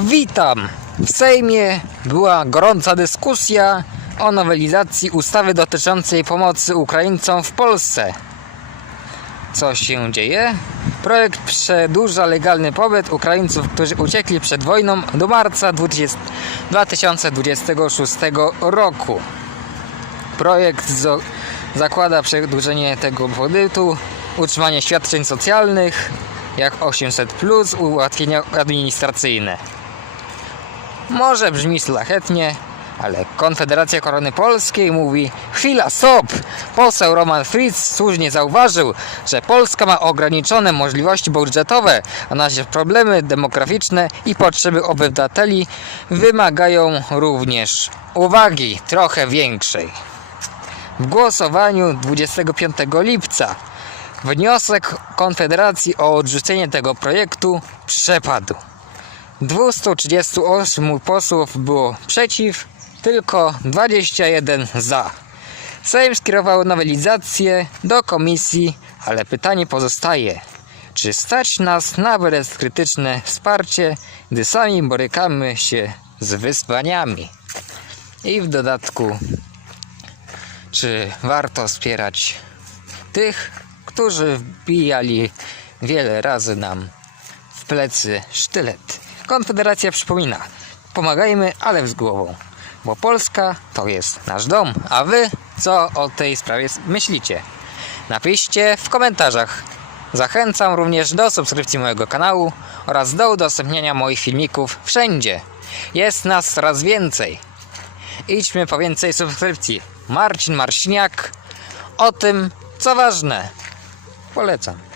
Witam! W Sejmie była gorąca dyskusja o nowelizacji ustawy dotyczącej pomocy Ukraińcom w Polsce. Co się dzieje? Projekt przedłuża legalny pobyt Ukraińców, którzy uciekli przed wojną do marca 20 2026 roku. Projekt zakłada przedłużenie tego pobytu, utrzymanie świadczeń socjalnych, jak 800, ułatwienia administracyjne. Może brzmi szlachetnie, ale Konfederacja Korony Polskiej mówi Chwila, stop! Poseł Roman Fritz słusznie zauważył, że Polska ma ograniczone możliwości budżetowe, a nasze problemy demograficzne i potrzeby obywateli wymagają również uwagi trochę większej. W głosowaniu 25 lipca wniosek Konfederacji o odrzucenie tego projektu przepadł. 238 posłów było przeciw, tylko 21 za. Sejm skierował nowelizację do komisji, ale pytanie pozostaje: czy stać nas na bezkrytyczne wsparcie, gdy sami borykamy się z wyzwaniami? I w dodatku, czy warto wspierać tych, którzy wbijali wiele razy nam w plecy sztylet. Konfederacja przypomina, pomagajmy, ale z głową, bo Polska to jest nasz dom, a wy co o tej sprawie myślicie? Napiszcie w komentarzach. Zachęcam również do subskrypcji mojego kanału oraz do udostępniania moich filmików wszędzie. Jest nas coraz więcej. Idźmy po więcej subskrypcji. Marcin Marciniak o tym, co ważne. Polecam.